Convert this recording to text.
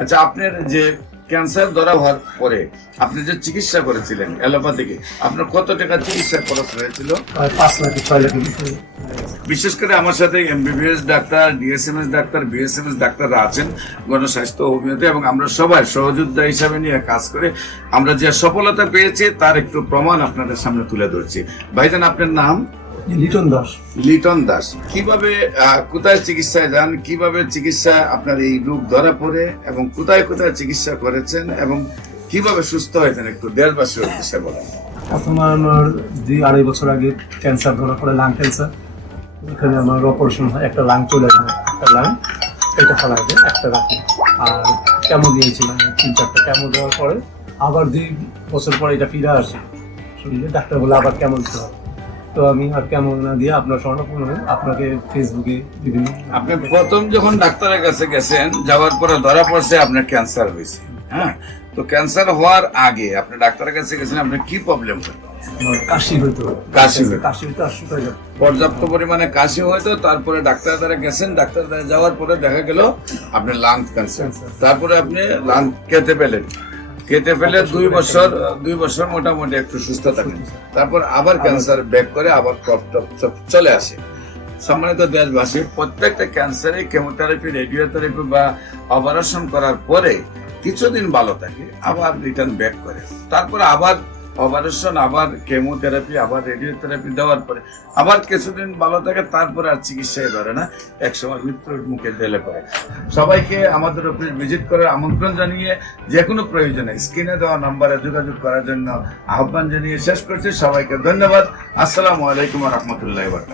আচ্ছা, আপনার যে ক্যান্সার ধরা হওয়ার পরে আপনি যে চিকিৎসা করেছিলেন অ্যালোপ্যাথিকে, আপনার কত টাকা চিকিৎসা খরচ হয়েছিল? 5 লাখ 6 লাখ। বিশেষ করে আমার সাথে MBBS doctor, DSMS doctor, BSMS ডাক্তাররা আছেন গণস্বাস্থ্য হোমিওতে, এবং আমরা সবাই সহযোদ্ধা হিসাবে নিয়ে কাজ করে আমরা যে সফলতা পেয়েছি তার একটু প্রমাণ আপনাদের সামনে তুলে ধরছি। ভাইজান, আপনার নাম? লিটন দাস। লিটন দাস। কিভাবে কোথায় চিকিৎসায় যান, কিভাবে চিকিৎসা আপনার এই রোগ ধরা পড়ে এবং কোথায় কোথায় চিকিৎসা করেছেন এবং কিভাবে সুস্থ হয়েছেন একটু দেশবাসীর উদ্দেশ্যে বলেন। প্রথমে আমার 2-2.5 বছর আগে ক্যান্সার ধরা পড়ে, লাং ক্যান্সার। এখানে আমার অপারেশন হয়, একটা লাং চলে যায়, একটা লাং এটা ফেলা যায়, একটা রাখি। আর কেমো দিয়েছিলাম 3-4টা কেমো দেওয়ার পরে আবার 2 বছর পরে এটা ফিরে আসে শরীরে। ডাক্তার বলে আবার কেমো দিতে হবে। তো আমি আর কেমন না দিয়ে আপনার স্বর্ণপূর্ণ আপনাকে ফেসবুকে বিভিন্ন আপনি প্রথম যখন ডাক্তারের কাছে গেছেন, যাওয়ার পরে ধরা পড়ছে আপনার ক্যান্সার হয়েছে। হ্যাঁ, তো ক্যান্সার হওয়ার আগে আপনি ডাক্তারের কাছে গেছেন, আপনার কি প্রবলেম হতো? আমার কাশি হইতো। কাশি হইতো। কাশি হইতো আর শুকাই যেত। পর্যাপ্ত পরিমাণে কাশি হয়তো, তারপরে ডাক্তার দ্বারা গেছেন, ডাক্তার দ্বারা যাওয়ার পরে দেখা গেল আপনার লাং ক্যান্সার। তারপরে আপনি লাং কেটে ফেলেন, কেটে ফেলে 2 বছর মোটামুটি একটু সুস্থ থাকেন। তারপর আবার ক্যান্সার ব্যাক করে আবার কফ টফ সব চলে আসে। সম্মানিত দেশবাসী, প্রত্যেকটা ক্যান্সারে কেমোথেরাপি, রেডিওথেরাপি বা অপারেশন করার পরে কিছুদিন ভালো থাকে, আবার রিটার্ন ব্যাক করে। তারপরে আবার অপারেশন, আবার কেমোথেরাপি, আবার রেডিওথেরাপি দেওয়ার পরে আবার কিছুদিন ভালো থাকে, তারপরে আর চিকিৎসায় ধরে না, একসময় মৃত্যুর মুখে ঢেলে পড়ে। সবাইকে আমাদের অফিস ভিজিট করার আমন্ত্রণ জানিয়ে যে কোনো প্রয়োজনে স্ক্রিনে দেওয়া নাম্বারে যোগাযোগ করার জন্য আহ্বান জানিয়ে শেষ করছি। সবাইকে ধন্যবাদ। আসসালামু আলাইকুম ওয়া রাহমাতুল্লাহি ওয়া বারাকাতুহু।